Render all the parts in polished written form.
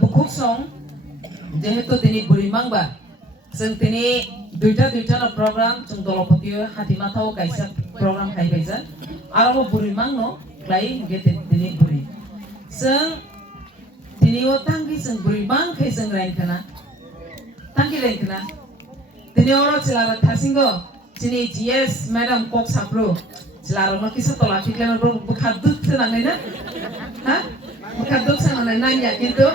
Bukuk song jehetu tini burimangba जों tini duita na program जों dolopatio hatima thau kaisa program khai kaisa aro burimang no klai ge tini buri जों tini o tangki जों burimang khai जों rain kana tangki rain kana tini oro chilara thasingo tini GS madam kok sapro chilara no kisa tola tiklan ro bukha duk thana na ha bukha duk thana na nya kintu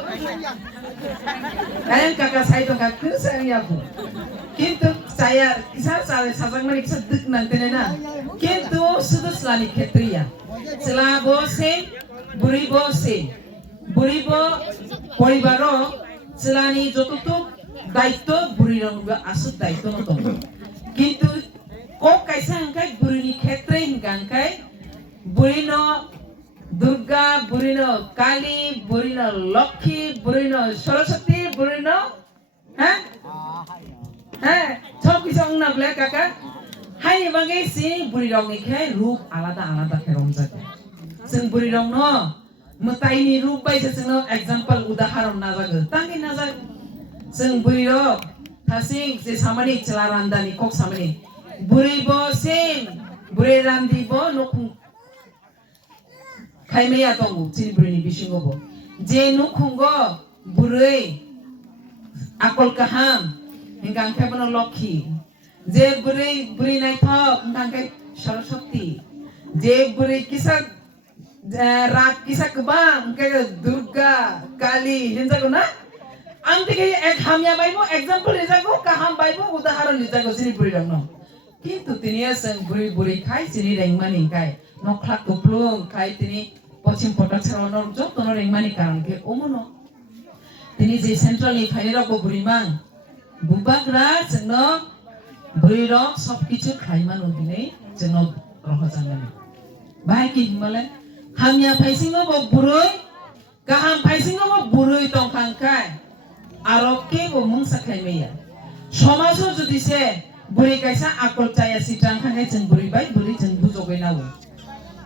kayang kakak saya itu kakak saya aku, kintu saya kisah sajang mana kisah dek nanti na, kintu sudah selani ketria, selabo se, buribo poribaro selani jotutuk daito burirong gua asut daito notong, kintu kok kaisa angkai burini ketre angkai burino Durga, Burino, Kali, Burino, Lokhi, Burino, Saraswati, Burino, सब किसी अंग ना black काका, हाय बंगे सिंग बुरीरों ने क्या रूप आलादा खेरों जाते, सिंग बुरीरों नो, मुताइनी रूप बाई से सिंग एग्जाम्पल उदाहरण ना जागे, तांगे ना जागे, सिंग बुरीरों, थासिंग से सामने चला रंदानी कोक सामने, बुरीबो सिंग, बुरीरांदी बो नुकुं Kaimaya tongu cini burini bisingo bo. Je nukungo burai akol kaham hinggang kai bono lokhi. Je burai nai thok hinggang kai saraswati. Je burai kisah rak kisah kebang kai Durga Kali hinja ko na. Ang tiki ek hamya baibo example hinja ko kaham baibo udaharan hinja ko cini burai no. Kintu tini asang burai kai cini rengmani kai. Noklak kuplung kai tini pochin potak seronor jok tono rengmani karan ke omono tini je central ni phainera ko burimang bubagra jengno burirok sob kichu khaimano dinei jengno rohojangani bai ki himale hamya phaisingo bo buroi kaham phaisingo bo buroi tongkhangkai aroke bo mungsa khaimeya somajo jodi se buri kaisa akol chaya sitang khangai jeng buri bai buri jeng bujogai nawo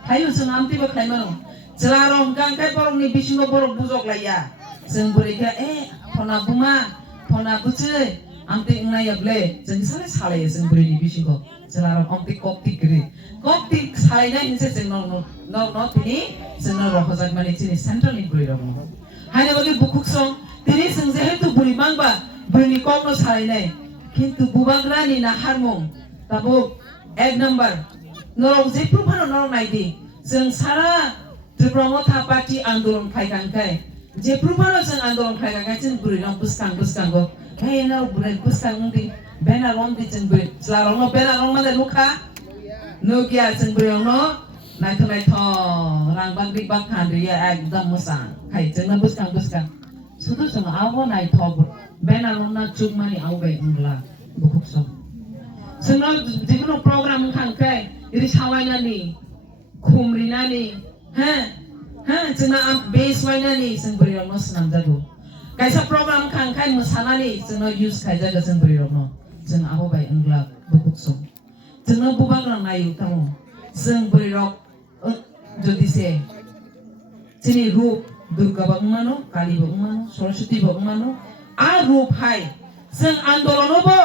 hayo jeng amti bo khaimano Celarong kangkai porong ni bisingo porong bujok laya, semburi ka pona buma, pona buce, amti ngai able, jadi sale semburi ni bisingo, celarong amti koptik kiri, koptik sale na inse no tini, seno rohojak mani cini central ni buri romo. Hanya bagi bukuk song, tini sengsehe tu buri mangba, buri ni kong no sale na, kintu bubagra ni na harmong, tabu egg number, norong zepru pano norong naidi, sengsara Tripura Party Andolon Kaikangkai. Je Prumano Sang Andolon Kaikangkai Chin Burirong Buskang go. Hey now Burin Buskang di Bena Rom di Chin Burin. Slarong Bena Rom Mada Luka. No Gia Chin Burirong no. Naito Rang Bang Big Bang Handri ya Agdam Musang. Hai Chin Buskang. Sudah Sang Awo Naito Bena Rom na Chugmani Awe Ungla Bukuk Song. Sengal Jikuno program Kangkai. Iris Hawaii ni Kumrina ni Cina am base wine ni semburi rono senam jago. Kaisa program kangkai musana ni cina use kai jaga semburi rono. Cina aku bai enggak bukuk song. Cina bubang rang ayu tamu. Semburi rok jadi se. Cini rup Durga bagmano, Kali bagmano, Saraswati bagmano. A rup hai. Seng andolono bo.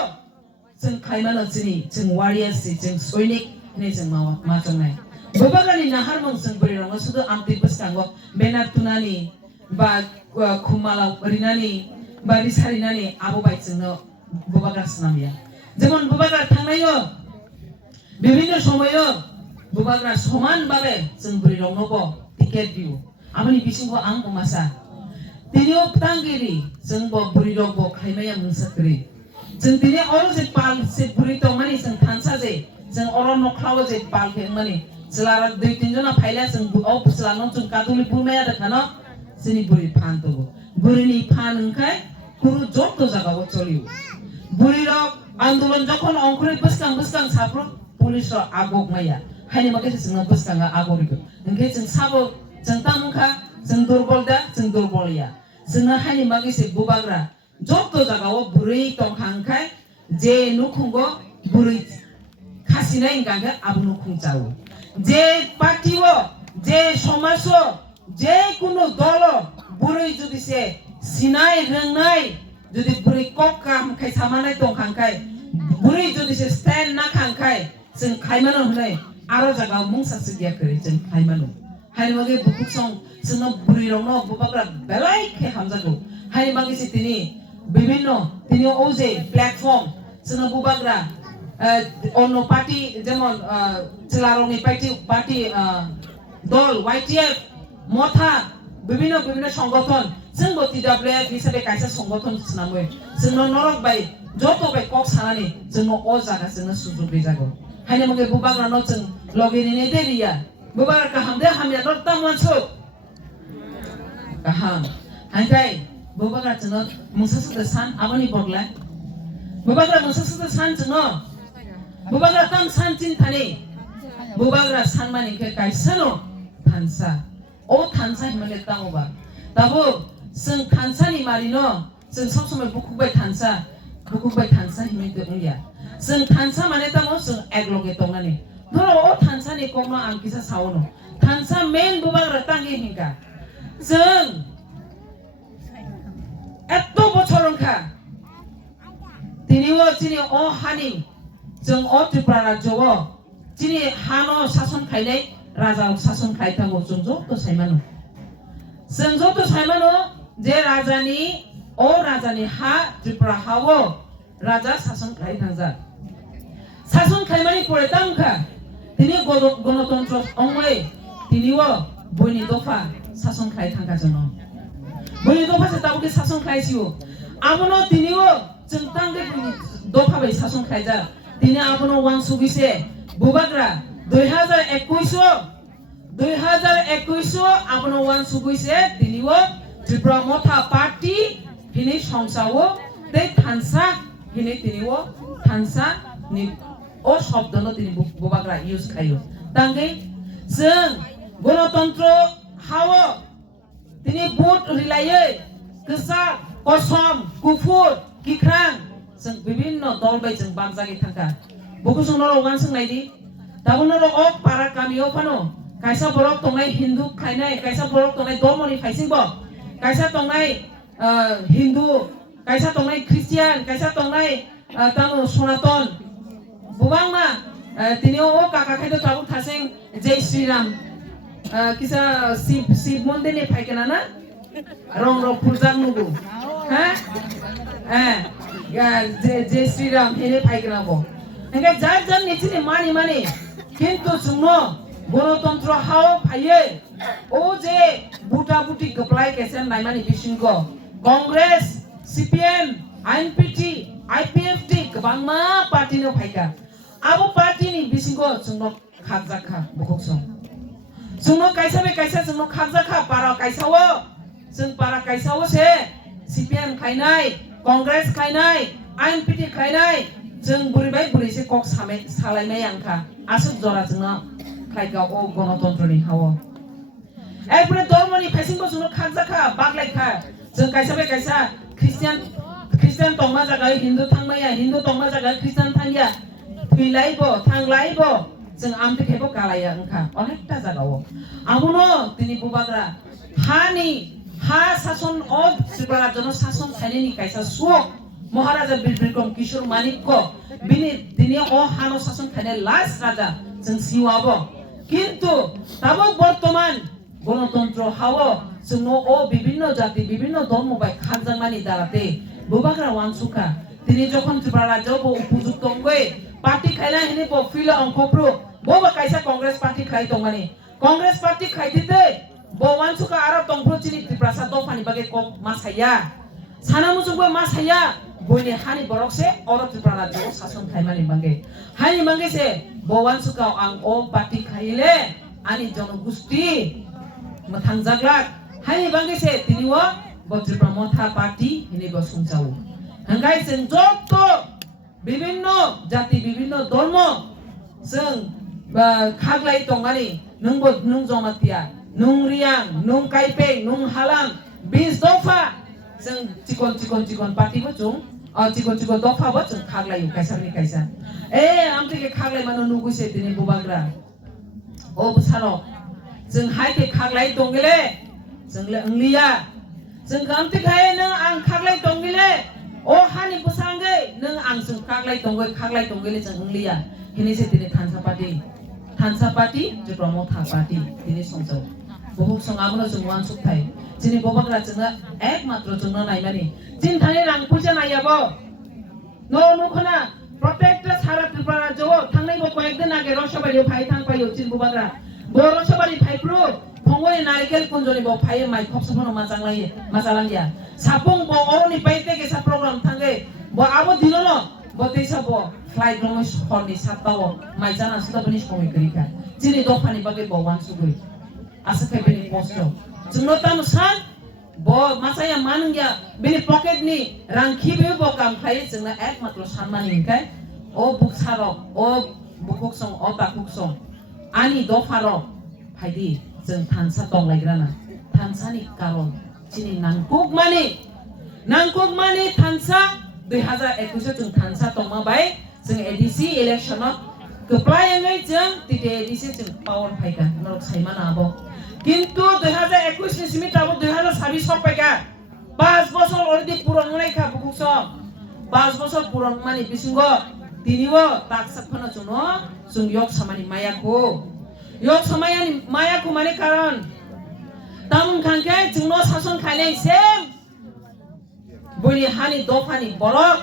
Seng kai mana cini, ceng warriors si, ceng soinik ni ceng macam nai. Bapakani nahar mong semburi rongo sudah amti peskango benar tunani ba kumala rinani ba risarinani abo baik sengno bapakar senam ya. Zaman bapakar tangnayo বিভিন্ন সময়ও bapakar সমান ভাবে semburi rongo bo tiket diu. Amani bisingo ang umasa. Tinio tanggiri sengbo buri rongo kaimaya mungsakri. Jeng tini oro se pal se buri tongmani seng tansa je jeng oro noklawo je pal ke mani. Selara 2-3 jona phaila seng bu au selano chung katuli bumaya da khano sini buri phan to buri ni phan angkai puru jotto jaga bo choliu buri rok andolon jokhon ongkhore buskang sapro police ro agok maya haini make seng buskang agori ko engke seng sabo seng tamukha seng durbol ya seng haini make se bubagra jotto jaga bo buri tong khangkai je nukhungo buri khasina inganga abu nukhung chau যে পার্টিও যে সমাজও যে কোনো দল बुरै जुदि से सिनाय रोंनाय जुदि बुरै कक्का खाय सामानाय दं खांखाय बुरै जुदि से स्टैंड ना खांखाय जों खायमानो होनाय आरो जागा मुंसासो गैया करे जों खायमानो हाय मागे बुकुक सं जोंनो बुरै रंनो बुबाग्रा बेलाय खे हामजागौ हाय मागे से तिनि विभिन्न तिनि ओजे प्लेटफर्म जोंनो बुबाग्रा অন্য পার্টি যেমন চেলারংনি পার্টি দল YTF মথা বিভিন্ন বিভিন্ন সংগঠন जोंबो TWF হিসাবে কাইসা সংগঠন सुनामो जोंनो नरक बाय जतो बाय कक सानानि जोंनो अ जागा जोंनो सुजुग रिजागौ हायने मगे बुबाग्रानो जों लगेनिने देरिया बुबाग्रा काहामदे हामिया नरता मनसु काहाम हायखाय बुबाग्रा जोंनो मुसासुदे सान आबानि बगला बुबाग्रा मुसासुदे सान जोंनो बुबाग्रा ताम सान चिन्तानि बुबाग्रा सान मानिखे काइसानो थानसा ओ थानसा हिमाले तामोबा दाबो जों थानसानि मारिनो जों सब समय बुकुबाय थानसा हिमिते उंया जों थानसा माने तामो जों एकलगे तंनानि धरो ओ थानसानि कोमनो आंकिसा सावनो थानसा मेन बुबाग्रा तांगे हिंका जों एत्तो बछरंखा तिनिओ चिनि ओ हानि जों अ त्रिपुरा राज्यआव चिनि हानो शासन खायनाय राजा शासन खायथांगौ जों जतो सायमानो जे राजानि हा त्रिपुरा हाव राजा शासन खायथांजा शासन खायमानि परेतांखा तिनि गणतंत्र अंगै तिनिओ बयनि दफा शासन खायथांखा जोंनो बयनि दफा से ताबुके शासन खायसिओ आबनो तिनिओ जों तांगे बयनि दफा बाय शासन खायजा तिनि आबनो वान सुगिसे बुबाग्रा 2021 आबनो वान सुगिसे तिनिओ त्रिपुरा मथा पार्टी हिनि संसावो ते थानसा हिनि तिनिओ थानसा नि ओ शब्दनो तिनि बुबाग्रा यूज खायो तांगे जों गणतंत्र हावो तिनि भोट रिलायै गोसा कसम गुफुर किख्रां जों विभिन्न दल बाय जों बागजागे थांखा बुकु जोंनो वान सोंनायदि दाबोनो अ पारा गामियाव फानो कायसा बरक तंनाय हिंदू खायनाय कायसा बरक तंनाय धर्मनि फायसिंबो कायसा तंनाय हिंदू कायसा तंनाय ख्रिस्टियान कायसा तंनाय तामो सनातन बुबांमा तिनिओ ओ काका खायदो ताबु थासें जय श्री राम किसा शिव मंदिरनि फायकेना ना रंग फुलजां नुगु जय श्री राम हेने फायकेनाबो एंगे जार निचिनि मानि किन्तु जोंनो गणतंत्र हाव फायै ओ जे बुटा बुटी गप्लाय केसेन नायमानि बिसिंगो कांग्रेस CPM INPT IPFT गोबांमा पार्टीनो फायका आबो पार्टीनि बिसिंगो जोंनो खागजाखा बुकसं जोंनो कायसा जोंनो खागजाखा पारा कायसावो जों पारा कायसावो से CPM खायनाय कांग्रेस खायनाय INPT खायनाय जों बुरै से कक सालायनाय आंखा आसुक जरा जोंनो खायगा ओ गणतंत्रनि हावो एकबारे धर्मनि फायसिंबो जोंनो खागजाखा बागलायखा जों कायसा ख्रिस्टियान तंमा जागा हिंदू थांमाया हिंदू तंमा जागा ख्रिस्टियान थांया थांलायबो जों आमते खेबो गालाया अंखा अनेकटा जागाव आबुनो तिनि बुबाग्रा हा शासन अ त्रिपुरा राज्यनो शासन खायनायनि कायसा सुक महाराजा बिरबिक्रम किशोर मानिक्य बिनि दिने अ हानो शासन खायनाय लास्ट राजा जों सिवाबो किन्तु ताबो बर्तमान गणतंत्र हावो जोंनो अ विभिन्न जाति विभिन्न धर्म बाय खागजांमानि दाराते बुबाग्रा वानसुखा तिनि जखन त्रिपुरा राज्यआव उपयुक्त अंगै पार्टी खायना हिनि बो फिल अंकप्रो बोबा कायसा कांग्रेस पार्टी खाय दंमानि कांग्रेस पार्टी खायदिते बो वानसुखा आरो तंफ्रो चिनि त्रिपुरा सा दफानि बागे क मासाया सानामुजुबो मासाया बयनि हानि बरकसे और त्रिपुरा राज्यआव शासन खायमानि बागे हानि बागे से बो वानसुखा आं ओ पार्टी खायले आनि जनगोष्ठी थांजाग्लाक हानि बागे से तिनिओ बो त्रिपुरा मथा पार्टी हिनि बो सुंजावो हंगाय जों जत विभिन्न जाति विभिन्न धर्म जों खागलाय दंगानि नों जमातिया नों रियां नों काइपे नों हालाम 20 दफा जों चिकन पार्टीबो जों चिकन दफाबो जों खागलायो कायसानि कायसा आमते खागलाय मानो नुगुसे दिनै बुबाग्रा ओ बुसारो जों हायके खागलाय दंगेले जोंले अंलिया जों गामति खाय नों आं खागलाय दंगिले ओ हानि बुसांगे नों आं जों खागलाय दंगिले जों उंलिया हिनि से दिनै थानसा पार्टी जे ब्रह्म था पार्टी दिनै संजौ बहुत संगामनो जों वान सुथाय दिनै बबाग्रा जोंना एकमात्र जोंना नायमानि दिन थाने रां फैसा नायाबो न' खोना प्रत्येकटा सारा त्रिपुरा जो थांनाय बो एकदिन आगे रसबारियाव फाय थांफायो दिन बबाग्रा बर रसबारि फायफ्रु फंगनि नारिकेल कुंजनि बो फाय माइ खपसफोनो माजालांगिया सापुं बो अरनि पाइते के सा प्रग्राम थांगे बो आबो दिनोनो बो तेसा बो फ्लाइट दङ हरनि 7टाव माइ जाना सुदाबनि समै करिका दिनै दफानि बागे बो वान सुगै आसखे बेनि पोस्ट जोंनो ताम सान बो मासाया मानंगिया बेनि पकेट नि रां खिबे बो काम फाय जोंना एकमात्र सानमानि हिंखाय ओ बुकसारो ओ बुकसं ओ ताकुसं आनि दफारो फायदि जों थानसा दंलायग्राना थानसानि कारन दिनै नांगुक माने थानसा 2021 जों थानसा दंमाबाय जों एडिसि इलेक्शन गोप्लायङै जों तिते एडिसि जों पावर फायगा नरक साइमाना आबो किन्तु 2021 नि सिमिताबो 2026 सफायगा 5 বছর অলরেডি পুরন নাইখা বুকুस 5 বছর পুরन माने बिसिंगो दिनिबो ताकसाखना जुनो जों yok samani मायाखौ माने कारण तामुन खांखे जोंनो सासन खायनाय सेम बनि हानि दफानि बरक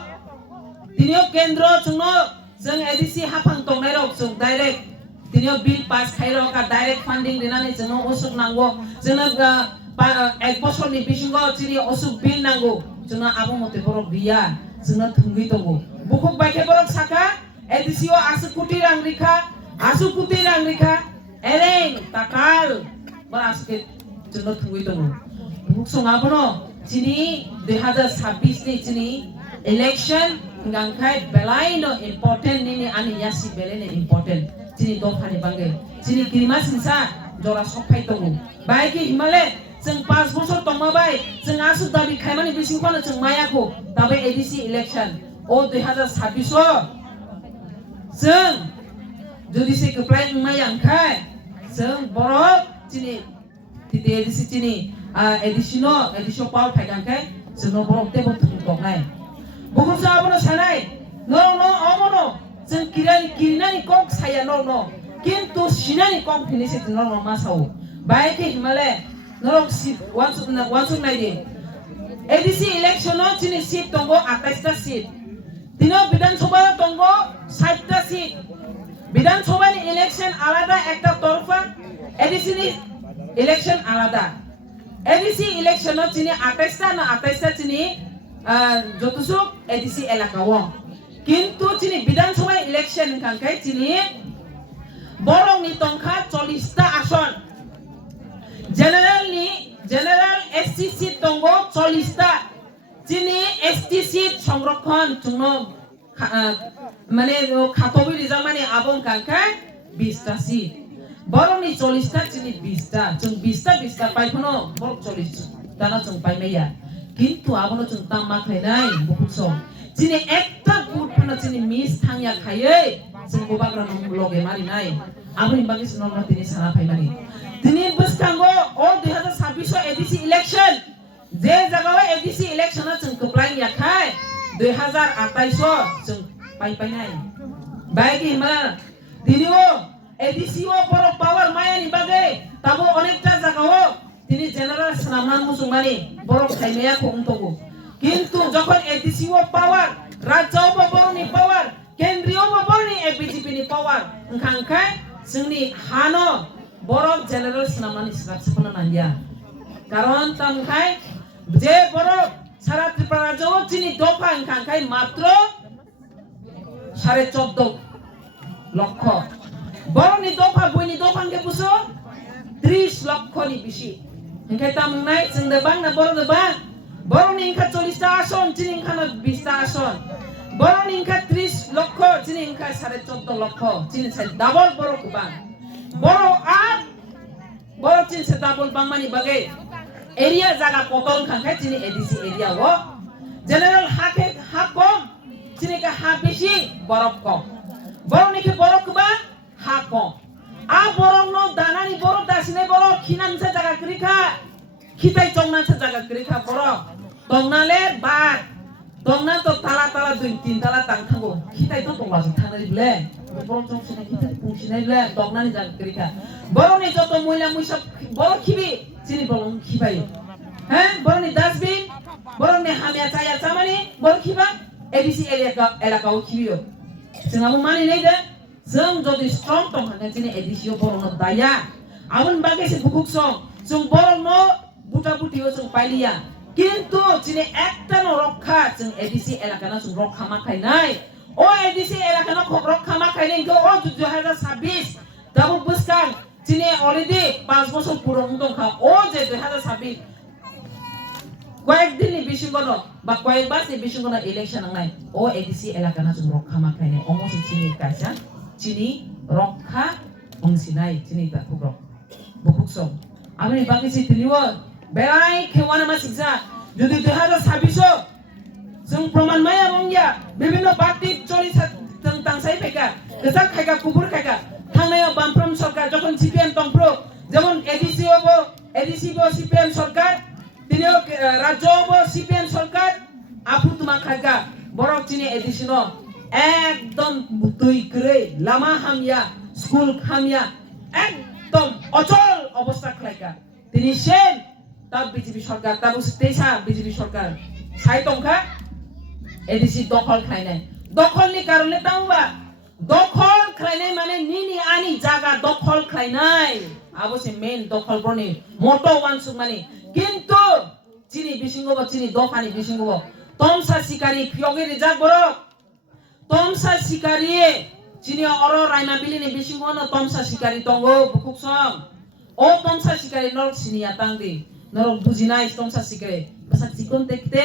दिनियो केन्द्र जोंनो जों एडिसि हाफां तंनाय रक जों डाइरेक्ट दिनियो बिल पास खायरो का डाइरेक्ट फंडिंग दिनानै जोंनो असुक नांगौ जोंनो 1 बोसोरनि बिसिंगो दिनि असुक बिल नांगौ जोंनो आबो मते बरक गैया जोंनो थुंगि दंगौ बुकुक बायखे बरक साका एडिसिओ 80 कोटी रां रिखा Eleng takal berasket jono tungui tongo. Buk songabono cini 2026 ni cini election ngangkai belai no important ni ani yasi belai ne important cini dofani bangge cini kirima sinsa jora sokai tongo. Baik himale jeng 5 bosor tongma bai jeng asu dabi khaimani bising kono jeng mayako tabe edisi election o 2026 jeng jadi se keplai mayang kai जों बरक दिनै तिते ADC दिनै ADC power फायगांखाय जोंनो बरक तेबो थुंगनाय बुकुस आबनो सानाय no अमनो जों किरिनानि कक साया no किन्तु सिनानि कक फिनिसे नो मासाव बायके हिमालय नरक सिट वानसुक नायदि एडिसि इलेक्शन दिनै सिट दंगो 28 टा सिट दिनो विधानसभा दंगो 60 टा सिट विधानसभा इलेक्शन आलादा একটা তরফা एडिसि इलेक्शन आलादा एडिसि इलेक्शन चिनि 28 टा ना 28 टा चिनि जतसुक एडिसि एलाकाव किन्तु चिनि विधानसभा इलेक्शन खांखाय चिनि बरंनि तंखा 40 टा आसन जनरल एससी सीट दंगो 40 टा चिनि एसटी सीट संरक्षण जोंनो माने खातबि रिजां माने आबं खांखाय 20 टा सीट बरंनि 40 टा चिनि 20 टा जों 20 टा पाइखनो बर 40 दाना जों पाइमाया किन्तु आबनो जों तामा खायनाय बुकुस चिनि एकटा बुट फनो चिनि मिस थांया खायै जों गोबाग्रा लगे मारिनाय आबनि बागै सुननो दिनै साना फाइमानि दिनै बस्तांगो ओ 2026 एडिसि इलेक्शन जे जागाव एडिसि इलेक्शन जों कप्लाय याखाय 2028 जों पाइनाय बायके हिमा दिनिओ एडिसिओ बरक पावर मायानि बागे ताबो अनेकटा जागाव दिनै जेनारेल सनामना मुसुमानि बरक खायनाया खंतगो किन्तु जखन एडिसिओ पावर राज्यआव बरनि पावर केन्द्रीयआव बरनि बीजेपी नि पावर ओंखांखाय जोंनि हानो बरक जेनारेल सनामनानि साबसिखौनो नांगिया कारण तामखाय जे बरक सारा त्रिपुरा राज्यआव दिनै दफा ओंखांखाय मात्र 14.5 লক্ষ बरनि दफा बयनि दफांके बुसो 30 लक्षनि बिसि ओंखाय तामनाय जोंनो बांना बरनि इंखा 40 टा आसन दिनै इंखा 20 टा आसन बरनि इंखा 30 लक्ष दिनै इंखा 14.5 लक्ष दिनै साइ डाबल बरखौ बां बर दिनै डाबल बांमानि बागै एरिया जागा कतन खांखाय दिनै एडिसि एरियाव जेनेरेल हाके हा कम दिनै का हा बेसि बरफ कम बरनिके बरफ बा हाको आ बरनो दानानि बरफ दासिने बरफ खिनानसा जागा क्रिखा Kita chongna sa jaga krika borok tongna le bat tongna to tala duin tin tala tang thango kita to tongla sa thanari ble borok chong sina kita pungsinai ble tongna ni jaga krika borok ni joto moila muisa borok khibi chini borok khibai borok ni dustbin borok ni hamya chaya chamani borok khiba ABC elaka o khibio singamu mani nei de जों जदि strong tong hanga chini edisio borok no daya abun bage se bukuk song जों borok no buta butio जों pailiya কিন্তু chini ekta no rokha जों edisi elaka na जों rokha ma khainai o edisi elaka no rokha ma khainai ko o 2026 dabu buskan chini already 5 বছর পুরো দংখা o je 2026 কয়েকদিন বিশিঙ্গনো বা কয়েক মাস বিশিঙ্গনো ইলেকশন নাই ও এডিসি এলাকা না जों রক্ষা মা খাইনে অমসি চিনি কাইসা চিনি রক্ষা অংসিনাই চিনি তা খুব বুকুকসম আমি বাকিসি তিলিও বেলাই খেওয়ানা মা শিখা যদি 2026 जों প্রমাণ মায়া বংয়া বিভিন্ন পার্টি চলি जों তাংসাই ফেকা গজা খাইকা কুকুর খাইকা থাংনায় বামফ্রম সরকার যখন সিপিএম তংপ্রো যেমন এডিসি সিপিএম সরকার তিনিও রাজ্য সিপিএম সরকার আপু তোমা খাইকা বরক চিনি এডিসিন একদম দুই করে লামা হামিয়া স্কুল হামিয়া একদম অচল অবস্থা খাইকা তিনি সেন তাব বিজেপি সরকার তাবু তেসা বিজেপি সরকার ছাই টংখা এডিসি দখল খাইনাই দখলনি কারণে তাওবা দখল খাইনাই মানে নিনি আনি জায়গা দখল খাইনাই আবসে মেন দখল বনি মোটো ওয়ানসুক মানে কিন্তু চিনি বিসিঙ্গব চিনি দফানি বিসিঙ্গব তমসা শিকারি ফিয়গে রিজাক বড় তমসা শিকারি চিনি অর রাইমা বিলিনি বিসিঙ্গন তমসা শিকারি তঙ্গো বুকুকসং ও তমসা শিকারি নরক সিনিয়া তাংদি নরক বুজিনাই তমসা শিকারি বাসা চিকন দেখতে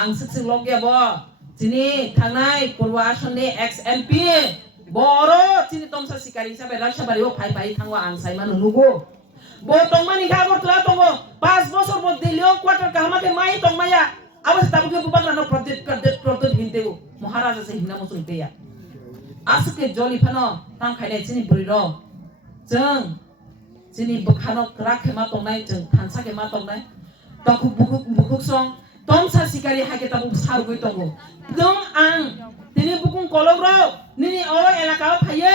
আং সিকসিক লগিয়া ব চিনি থাংনাই পূর্ব আসনে এক্স এমপি বড় চিনি তমসা শিকারি হিসাবে রাজসাবাড়িও ফাই থাংওয়া আং Saiman নুগো bo tongmani kha gortla tongo 5 বছর মধ্যে লিও কোয়ার্টার কামাতে মাই tongmaya awas tabuke bubagra no project hinteu maharaja se hinna mosul peya aske joli phano tang khaine chini buriro जों chini bukhano rakhe ma tongnai जों thansake ma tongnai taku bukuk song tomsa sikari hake tabu sargoi tongo dong ang tini bukung kologro nini oro elaka phaye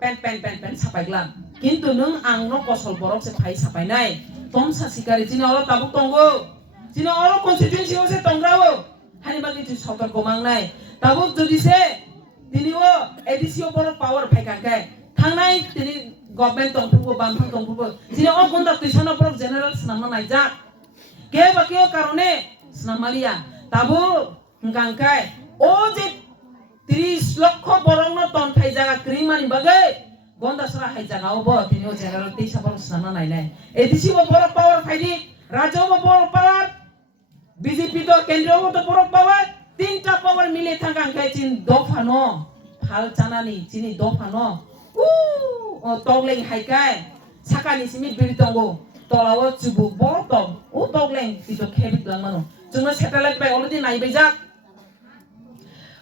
pen sapaiglam কিন্তু নং আং ন কসল বরক সে phi সাপাই নাই তমসা শিকারি চিনি all তাবু তঙ্গো চিনি অল কনস্টিটিউয়েন্সি ও সে তংরাও হানি বাকি চি সরকার গমাং নাই তাবু যদি সে তিনিও এডিসি ও বড় পাওয়ার ফাইকাঙ্কাই থাংনাই তিনি গভর্নমেন্ট তংপুবো বামফাং তংপুবো চিনি অ গন্ডা টিউশন বড় জেনারেল স্নামনা নাই যা কে বাকিও কারণে স্নামালিয়া তাবু গাঙ্কাই ও যে 30 লক্ষ বরং ন তন ফাই জায়গা ক্রিমানি বাগে গন্ডা সরা হাই জায়গা ও বড় তিনিও জেনারেল তেইসা বড় স্নামনা নাই নাই এডিসি ও বড় পাওয়ার ফাইদি রাজ্য ও বড় পাওয়ার বিজেপি তো কেন্দ্রীয় ও তো বড় পাওয়ার তিনটা পাওয়ার মিলে থাকাঙ্কাই চিন দফানো ফাল চানানি চিনি দফানো ও তগলেং হাইকাই সাকানি সিমি বিরিতঙ্গো তলাও চুবু বড় তং ও তগলেং তিতো খেবিত লাংমানো जोंनो सेटेलाइट बाय अलरेडी नायबायजाक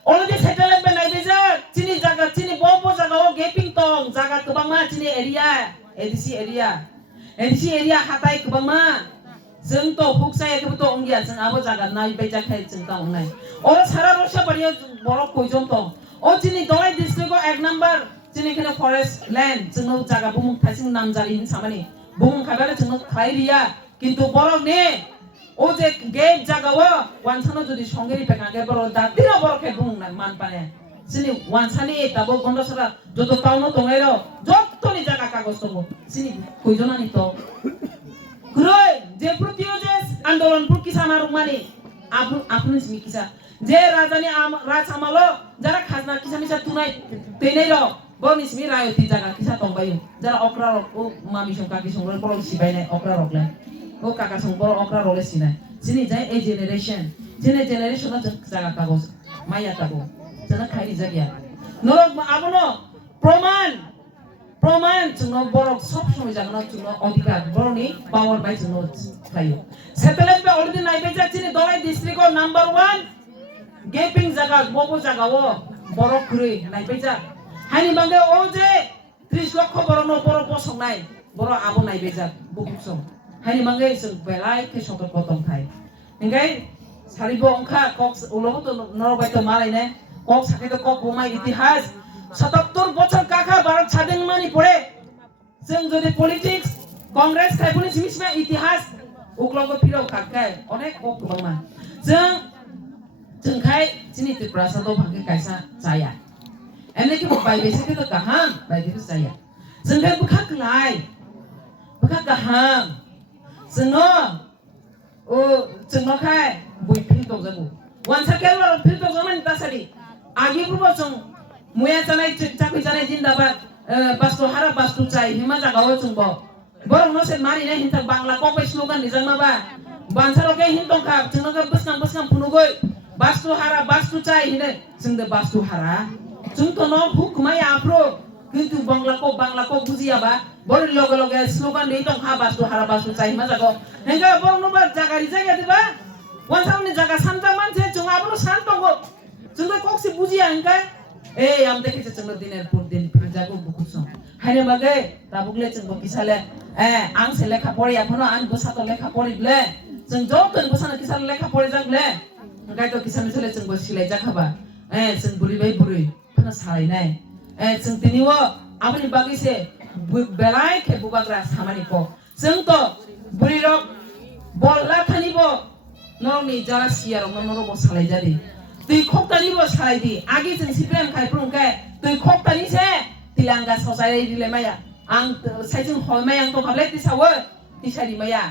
already satellite by naibeza chini jaga chini bo jaga o gaping tong jaga kobangma chini area edc area hatai kobangma जों तो हुकसाय के तो अंगिया जों आबो जागा नायबायजा खाय जों ता onai o sara rosha bariya boro koijon tong o chini dolai district o 1 number chini khane forest land जोंनो जागा bumung thasing namjari hin samani bumung khabale जोंनो khairiya kintu borok ne ও যে গেট জাগাও ওয়ানসানো যদি সঙ্গেরি পেকাকে বড় দাতিরা বড়কে বুং না মান পানে সিনি ওয়ানসানি তাবো গন্ডসরা যত টাউনো তংলাইরো যতনি জায়গা কাগজ তবো সিনি কইজনানি তো গ্রয় যে প্রতিও যে আন্দোলন প্রকিসা মারু মানে আপনি সিমি কিসা যে রাজধানী রাজ আমালো যারা খাজনা কিসা মিসা তুনাই তেনাইরো বনি সিমি রায়তি জায়গা কিসা তংবায়ু যারা অকরা ও মামি সংকা কি সংগ্রহ বড় সিবাইনে অকরা রকলে ও কাকা সংবর অকরা রলে সিনাই সিনি যাই এই জেনারেশন জায়গা কাগজ মাইয়া তাবো জানা খাইনি জায়গা নরক আবনো প্রমাণ जोंनो বরক সব সময় জানা जोंनो অধিকার বরনি পাওয়ার বাই जोंनो খাইও স্যাটেলাইট বে অলরেডি নাইবে যাচ্ছিনি দলাই ডিস্ট্রিক্ট ও নাম্বার 1 গেপিং জায়গা ববো জায়গা ও বরক খুরি নাইবে যা হাইনি বাঙ্গে ও যে 30 লক্ষ বরনো বড় বসংনাই বড় আবো নাইবে যা বুকুসং Hani mangai sung belai ke sotor potong kai. Engkai saribo ongka kok ulomo to norobai to malai ne. Kok sakit to kok bomai itihas. 77 বছর কাকা ভারত স্বাধীন মানি পড়ে जों যদি পলিটিক্স কংগ্রেস খাইপুনি সিমিসমা ইতিহাস উকলগ ফিরো কাকাय অনেক কক বাংमा जोंखाय जिनि त्रिपुरा सादो भागे कायसा जाया एने के बाय बेसे के गाहाम बाय के जाया जोंखाय बुखा खलाय बुखा गाहाम जोंनो ओ जोंनोखाय बुइ फिल दं जागो वानसा केल फिल दं जामान तासारि आगि बुबो जों मुया जानाय चाकरि जानाय जिन्दाबाद बास्तु हारा बास्तु चाय हिमा जागाव जोंबो बरं नसे मारिना हिंता बांला कपै स्लोगान निजां माबा बानसारके हिंतंखा जोंनोगा बसकां फुनुगै बास्तु हारा बास्तु चाय हिने जोंदो बास्तु हारा जोंथ' न हुकमाय आफ्रो किन्तु बांलाखौ बुजियाबा बरं लगे लगे स्लोगान नै दंखा बास्तु हारा बास्तु चाय हिमा जागाव हेंगा बरं नबा जागारि जायगा दिबा वानसावनि जागा सानजा मानसे जों आबो सान दंगो जोंदो कक्सि बुजिया हेंगा am deke chengno diner pur din jago bukuso haine mage tabukle chengbo kisale ang se lekha pori aphono an bosa to lekha pori ble jeng jotton bosa na kisale lekha pori jagle ngai to kisame chole chengbo silai jakhaba jeng buri bai buri phana sai nai jeng tiniwo aboni bagi se belai ke bubagra samani ko jeng to buri rok bolla thanibo nongni jara siaro noro bo salai jari tui khoktani bo salai di agi jeng CPM khaipung kai tui khoktani se tilangga sosai dile maya ang saijung holmai ang to khable ti sawo ti sari maya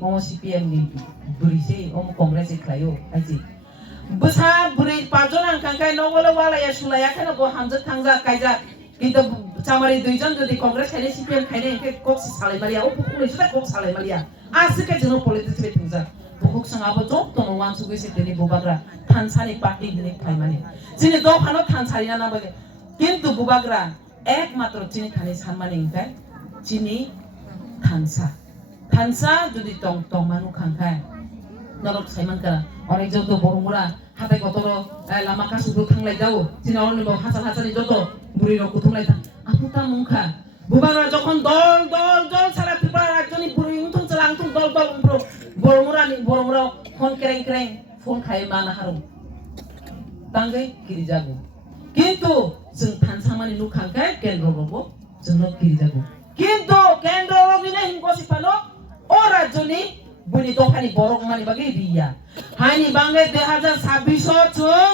mo CPM ni buri se congress khlayo aji basa buri pajon ang kangkai nogolo wala ya sulaya kana bo hamjat thangja kaija kintu chamari duijon jodi congress khaine CPM khaine ke kok salai maria o pukule sita kok salai maria asike jeno politics be thangja bukuk sangabo jok tono wan sugi se teni bubagra थानसानि party दिने खाइमाने जिनि दखानो थानसारि ना बगे किन्तु बुबाग्रा एकमात्र जिनि खानि सानमाने इंखाय जिनि थानसा जुदि टं मानु खांखाय नरक साइमान करा अनेक जतो बरमुरा हाथाय गतरो लामा कासुबो थांलाय जाओ जिनि अनलिबो हाजारनि जतो बुरि रक थुमलाय था आपुता मुंखा बुबाग्रा जखन दल सारा त्रिपुरा राज्यनि बुरि उंथुं चलां थुं दल बरमुरा फोन क्रें फोन खाय माना हारो तांगै गिरि जागो किन्तु जों थानसामानि नुखांखाय केन्द्र रबो जोंनो गिरि जागो किन्तु केन्द्र रबिने हिंगसि फानो ओ राज्यनि बुनि दखानि बरक मानि बागे रिया हानि बांगे 2026 जों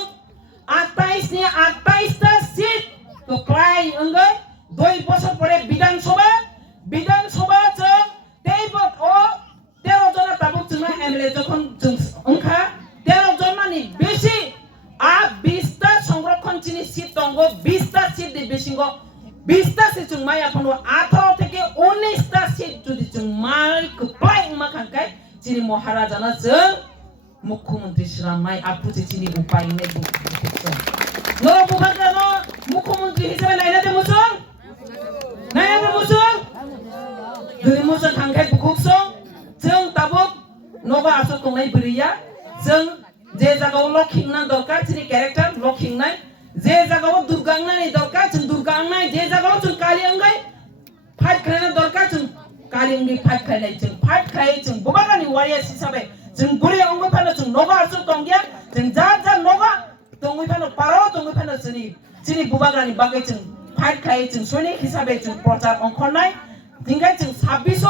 28 नि 28 ता सीट तो क्लाइ अंगै 2 বছর পরে বিধানসভা जों तेबो ओ 13 जना ताबुक जोंना एमएलए যখন जों अंखा 13 জনানি বেশি आ 20 টা সংরক্ষণ চিনি সিট দঙ্গো 20 টা সিট দি বেশিঙ্গো 20 টা সিট মাই আপনো 18 থেকে 19 টা সিট যদি जों মাই কপ্লাই মাখানকাই চিনি মহারাজানা जों মুখ্যমন্ত্রী শ্রামাই আপুচে চিনি উপায় নেই বুকছো নো বুবাগানো মুখ্যমন্ত্রী হিসেবে নাইনাতে মুসং যদি মুসং খানকাই বুকছো जों ताबुक नगा आसो तंनाय बरिया जों जे जागाव लखिंना दरकार जिनि क्यारेक्टार लखिंनाय जे जागाव दुर्गांनाय दरकार जों दुर्गांनाय जे जागाव जों कालियांगाय फाइट खालायना दरकार जों कालियांगि फाइट खालायनाय जों फाइट खालाय जों बुबागानि वारियार्स हिसाबै जों बुरि अंगै फानो जों नगा आसो तंगिया जों जा नगा तंगै फानो पारो तंगै फानो जिनि बुबागानि बागै जों फाइट खालाय जों सैनिक हिसाबै जों प्रचार अंखरनाय दिंगाय जों 26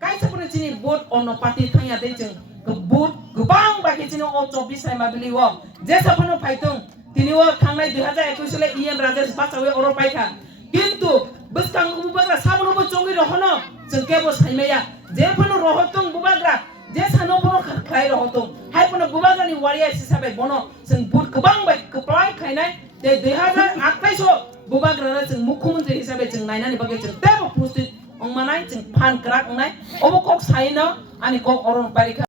कायसापुरि जिनि बुट अन पार्टी थांया दे जों बुट गोबां बागै जिनि अ 24 साइमा बिलिव जेसाफोरनो फाइथों तिनिव थांनाय 2021 ले इएम राजेश बासावे अर पाइखा किन्तु बसकां बुबाग्रा सामनोबो चंगि रहनो जों केबो साइमाया जेफोरनो रहतों बुबाग्रा जे सानोबो खाय रहतों हायफोरनो बुबाग्रानि वारियार्स हिसाबै बनो जों बुट गोबां बाय कप्लाय खायनाय जे 2028 बुबाग्रानो जों मुख्यमंत्री हिसाबै जों नायनानै बागै जों तेबो पुस्ति अंमानाय जों फान क्राक नाय अबो कक साइनो आनि कक अरन पारिखा